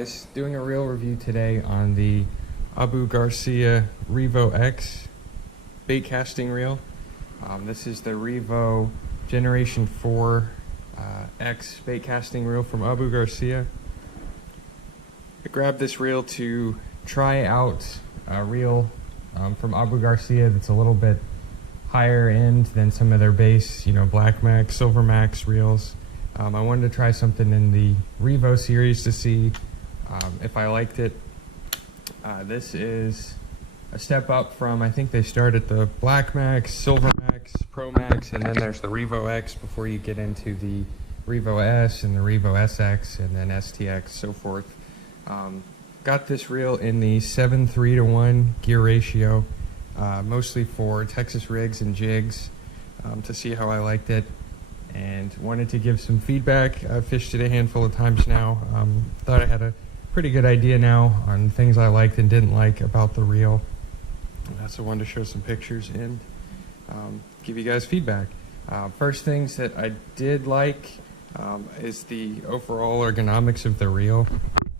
guys, doing a reel review today on the Abu Garcia Revo X bait casting reel. This is the Revo Generation 4 X bait casting reel from Abu Garcia. I grabbed this reel to try out a reel from Abu Garcia that's a little bit higher end than some of their base, BlackMax, SilverMax reels. I wanted to try something in the Revo series to see if I liked it. This is a step up from, I think they start at the BlackMax, SilverMax, ProMax, and then there's the Revo X before you get into the Revo S and the Revo SX and then STX, so forth. Got this reel in the 7:3:1 gear ratio, mostly for Texas rigs and jigs, to see how I liked it, and wanted to give some feedback. I've fished it a handful of times now. Thought I had a pretty good idea now on things I liked and didn't like about the reel. So I wanted to show some pictures and give you guys feedback. First things that I did like is the overall ergonomics of the reel.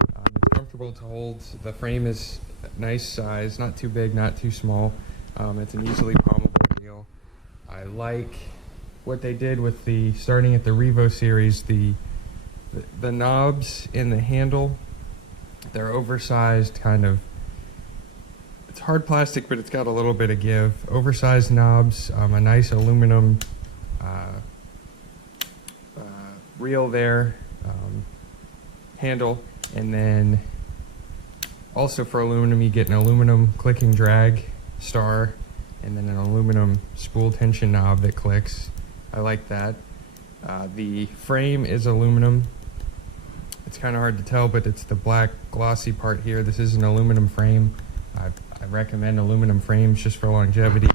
It's comfortable to hold. The frame is a nice size, not too big, not too small. It's an easily palmable reel. I like what they did with the, starting at the Revo series, the knobs in the handle. They're oversized, kind of, it's hard plastic, but it's got a little bit of give. Oversized knobs, a nice aluminum reel there, handle, and then also for aluminum you get an aluminum clicking drag star, and then an aluminum spool tension knob that clicks. I like that. The frame is aluminum. It's kind of hard to tell, but it's the black glossy part here. This is an aluminum frame. I recommend aluminum frames just for longevity.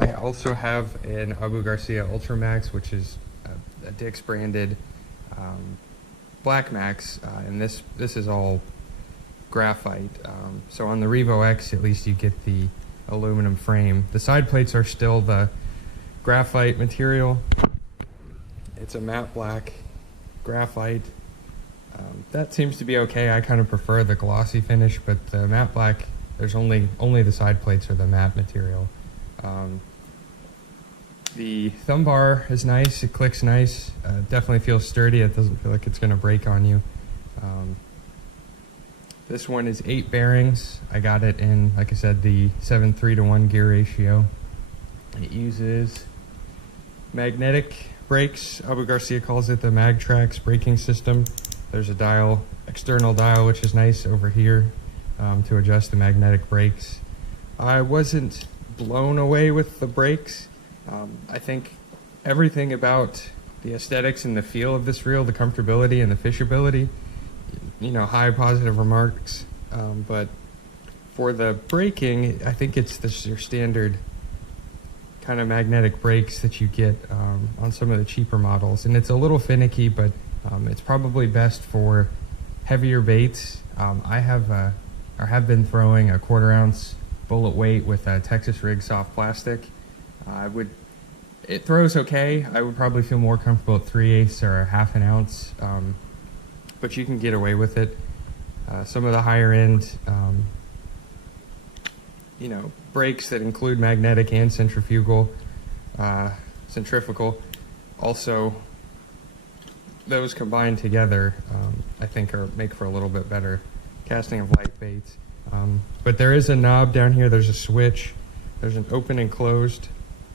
I also have an Abu Garcia UltraMax, which is a Dick's branded BlackMax, and this is all graphite. So on the Revo X, at least you get the aluminum frame. The side plates are still the graphite material. It's a matte black graphite. That seems to be okay. I kind of prefer the glossy finish, but the matte black, there's only the side plates are the matte material. The thumb bar is nice. It clicks nice. Definitely feels sturdy. It doesn't feel like it's going to break on you. This one is 8 bearings. I got it in, like I said, the 7:3:1 gear ratio. It uses magnetic brakes. Abu Garcia calls it the MagTrax braking system. There's a dial, external dial, which is nice over here to adjust the magnetic brakes. I wasn't blown away with the brakes. I think everything about the aesthetics and the feel of this reel, the comfortability and the fishability, high positive remarks. But for the braking, I think it's your standard kind of magnetic brakes that you get on some of the cheaper models. And it's a little finicky, but it's probably best for heavier baits. I have been throwing a 1/4 ounce bullet weight with a Texas rig soft plastic. It throws okay. I would probably feel more comfortable at 3/8 or 1/2 ounce, but you can get away with it. Some of the higher end, brakes that include magnetic and centrifugal, centrifugal, also those combined together, I think make for a little bit better casting of light baits. But there is a knob down here. There's a switch. There's an open and closed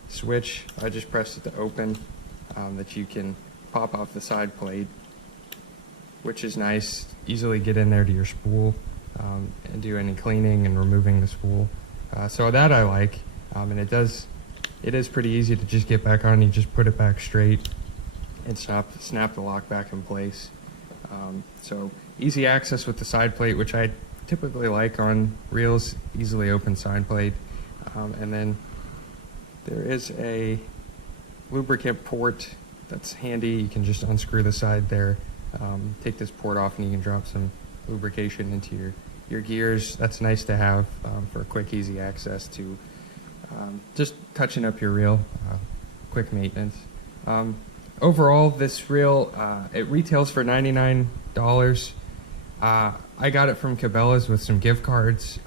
switch. I just pressed it to open, that you can pop off the side plate, which is nice. Easily get in there to your spool and do any cleaning and removing the spool. So that I like, and it is pretty easy to just get back on. You just put it back straight and snap the lock back in place. So easy access with the side plate, which I typically like on reels, easily open side plate. And then there is a lubricant port that's handy. You can just unscrew the side there, take this port off, and you can drop some lubrication into your gears. That's nice to have for quick, easy access to just touching up your reel, quick maintenance. Overall, this reel, it retails for $99. I got it from Cabela's with some gift cards.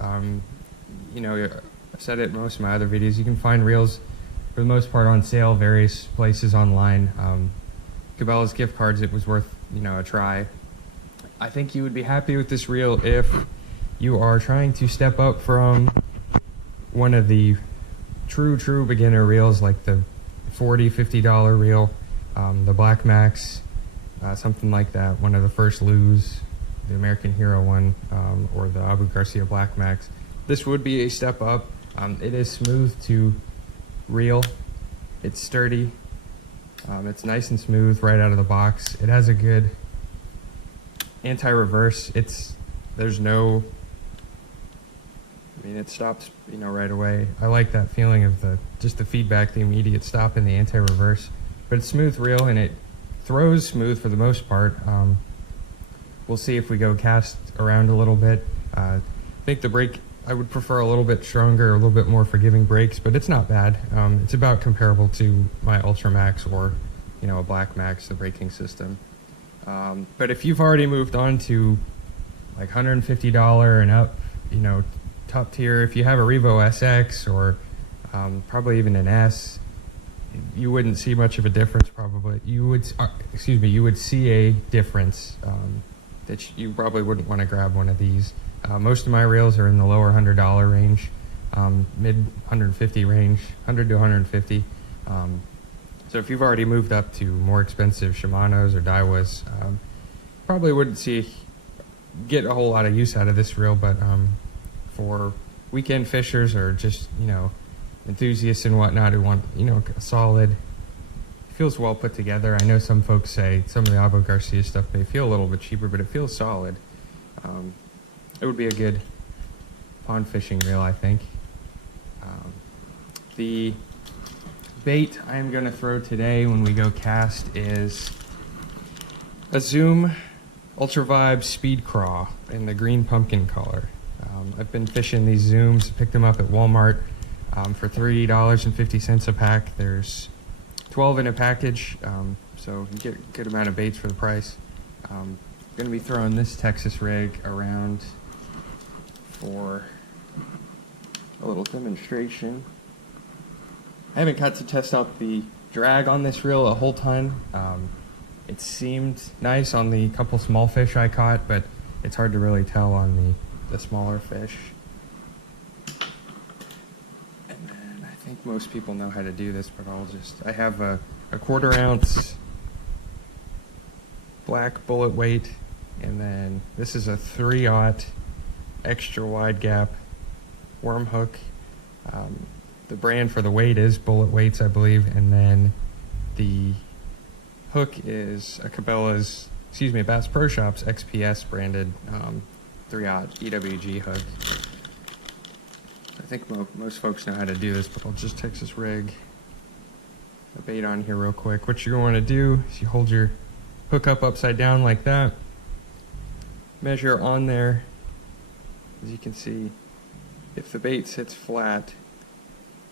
You know, I've said it in most of my other videos. You can find reels for the most part on sale various places online. Cabela's gift cards, it was worth, you know, a try. I think you would be happy with this reel if you are trying to step up from one of the true beginner reels, like the $40, $50 reel, the BlackMax, something like that, one of the first Lose, the American Hero one, or the Abu Garcia BlackMax. This would be a step up. It is smooth to reel. It's sturdy. It's nice and smooth right out of the box. It has a good anti-reverse. There's no, I mean, it stops, you know, right away. I like that feeling of just the feedback, the immediate stop and the anti-reverse. But it's smooth reel, and it throws smooth for the most part. We'll see if we go cast around a little bit. I think the brake, I would prefer a little bit stronger, a little bit more forgiving brakes, but it's not bad. It's about comparable to my UltraMax or, you know, a BlackMax, the braking system. But if you've already moved on to like $150 and up, you know, top tier, if you have a Revo SX or probably even an S, you wouldn't see much of a difference probably. You would, you would see a difference that you probably wouldn't want to grab one of these. Most of my reels are in the lower $100 range, mid 150 range, 100 to 150. So if you've already moved up to more expensive Shimano's or Daiwas, probably wouldn't get a whole lot of use out of this reel, but for weekend fishers or just, you know, enthusiasts and whatnot who want, you know, a solid, feels well put together. I know some folks say some of the Abu Garcia stuff may feel a little bit cheaper, but it feels solid. It would be a good pond fishing reel, I think. The bait I'm going to throw today when we go cast is a Zoom UltraVibe Speed Craw in the green pumpkin color. I've been fishing these Zooms, picked them up at Walmart for $3.50 a pack. There's 12 in a package, so you get a good amount of baits for the price. I'm going to be throwing this Texas rig around for a little demonstration. I haven't got to test out the drag on this reel a whole ton. It seemed nice on the couple small fish I caught, but it's hard to really tell on the smaller fish. And then I think most people know how to do this, but I have a 1/4 ounce black bullet weight, and then this is a 3/0 extra wide gap worm hook. The brand for the weight is Bullet Weights, I believe, and then the hook is a Bass Pro Shops XPS branded 3/0 EWG hook. I think most folks know how to do this, but I'll just Texas rig the bait on here real quick. What you're going to want to do is you hold your hook up upside down like that, measure on there. As you can see, if the bait sits flat,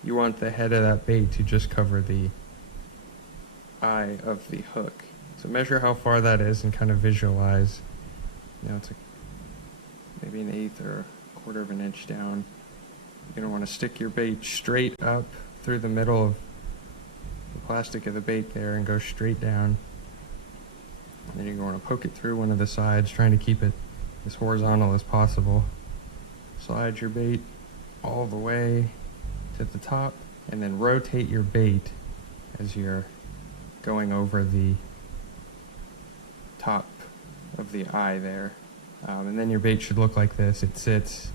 you want the head of that bait to just cover the eye of the hook. So measure how far that is and kind of visualize, you know, it's maybe 1/8 or 1/4 of an inch down. You're going to want to stick your bait straight up through the middle of the plastic of the bait there and go straight down. And then you're going to poke it through one of the sides, trying to keep it as horizontal as possible. Slide your bait all the way to the top, and then rotate your bait as you're going over the top of the eye there. And then your bait should look like this. It sits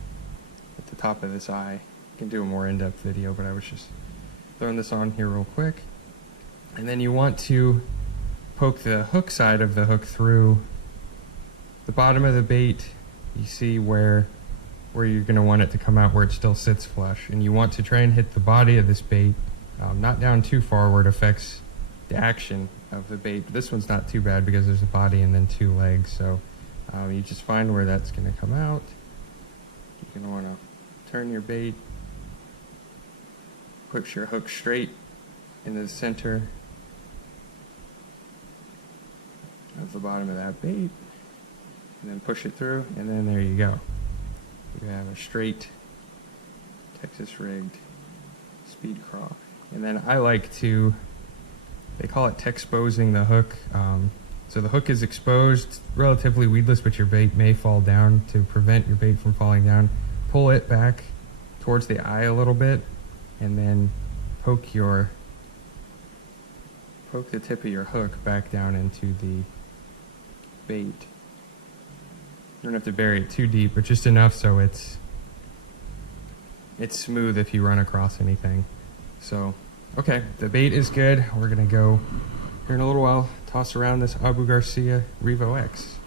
at the top of this eye. You can do a more in-depth video, but I was just throwing this on here real quick. And then you want to poke the hook side of the hook through the bottom of the bait. You see where you're going to want it to come out, where it still sits flush. And you want to try and hit the body of this bait, not down too far where it affects the action of the bait. But this one's not too bad because there's a body and then 2 legs. So you just find where that's going to come out. You're going to want to turn your bait, push your hook straight into the center of the bottom of that bait. and then push it through, and then there you go. You have a straight Texas rigged Speed Craw. And then I like to, they call it texposing the hook. So the hook is exposed, relatively weedless, but your bait may fall down. To prevent your bait from falling down, pull it back towards the eye a little bit, and then poke the tip of your hook back down into the bait. You don't have to bury it too deep, but just enough so it's smooth if you run across anything. So, okay, the bait is good. We're gonna go here in a little while, toss around this Abu Garcia Revo X.